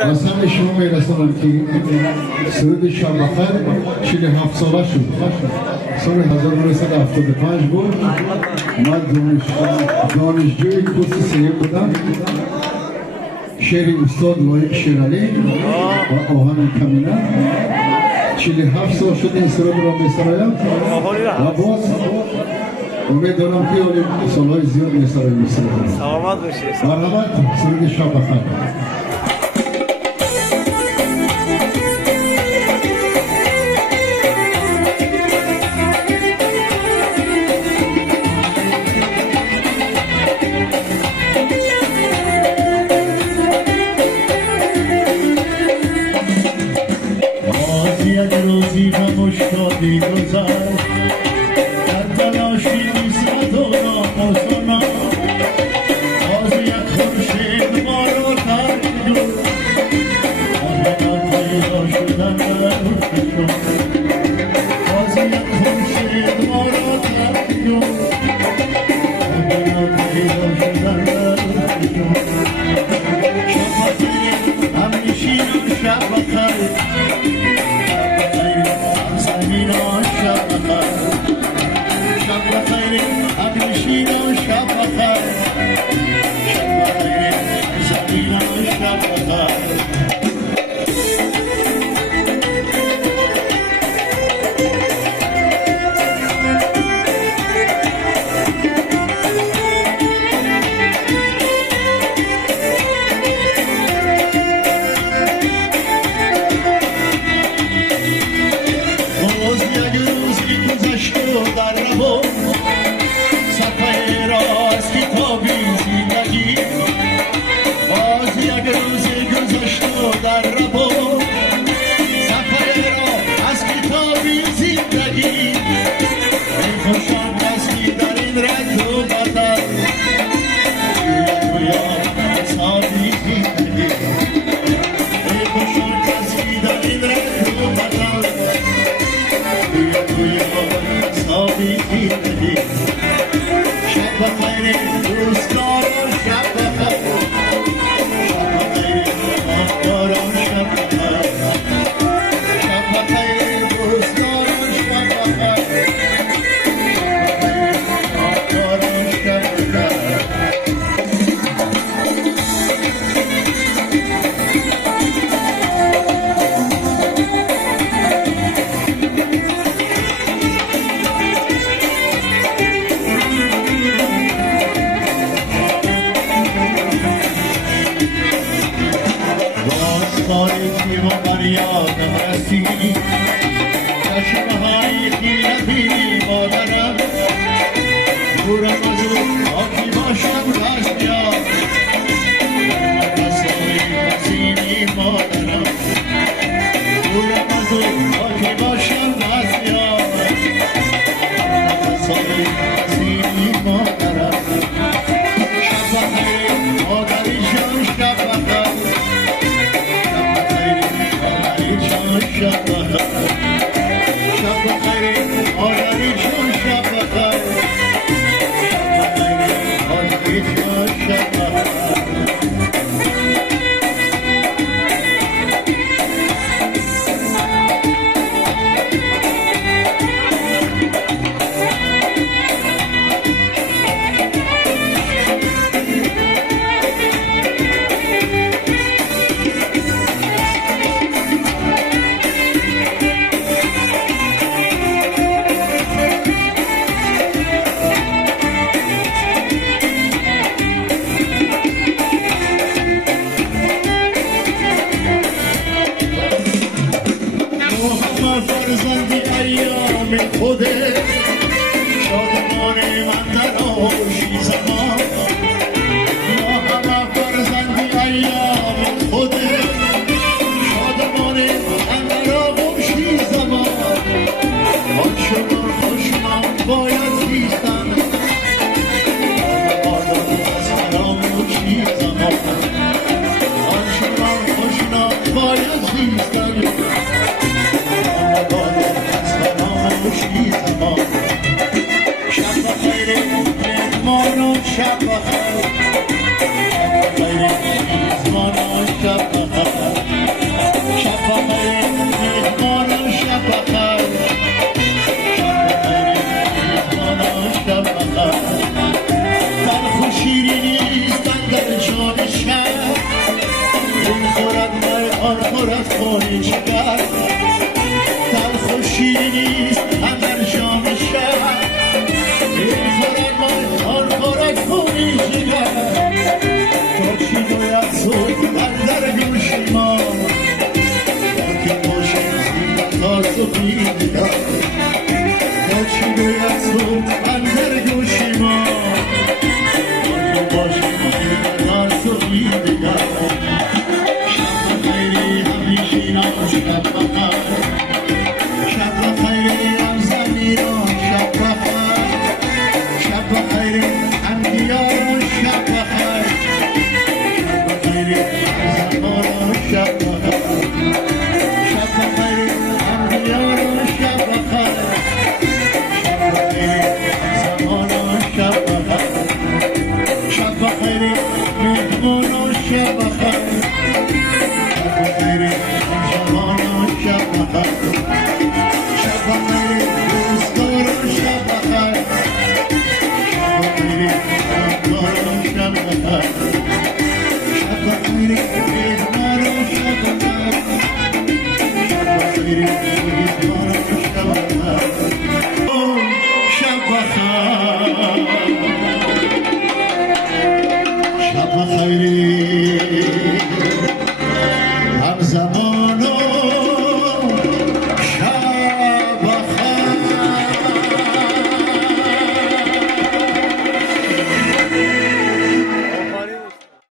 قسم شما میرسانم که سرود شبخر 47 ساله شد. سال 1975 بود. من دانشجوی کورس سیم بودم. شعر استاد لایق شیرعلی و آهنگ کمینه 47 سال شد این سرود را میسرایم و باز امید دارم که سالهای زیاد میسرایم این سرود. سلامت باشید. مرحبا. سرود شبخر. یک روزی مشتاقی گذشت در تلاشی نیست و ناموزنا باز یک خورشید ما را ترک کرد آهنان پیدا شدن در روزشون باز یک خورشید ما را ترک کرد آهنان پیدا شدن در روزشون شب بخیر همنشین و شب بخیر More خورد خوری جگر تلخ و شیرینی نیست اندر جام شهر این خورد خورد خوری جگر تو چی باید زود اندر گوش ما که باشه زیبتار تو بیدیگر تو چی باید زود اندر گوش ما که باشه زیبتار تو بیدیگر شب خیلی همیشینا شب بخیر شب خیلی هم زمینا شب بخیر شب خیلی هم دیارو شب بخیر شب خیلی هم زمانو شب بخیر شب خیلی هم دیارو شب بخیر شب خیلی هم زمانو شب بخیر شب خیلی مهمونو شب بخیر شب خیلی جوانو شب بخیر شب خیلی دوستارو شب بخیر شب خیلی دوستارو شب بخیر شب خیلی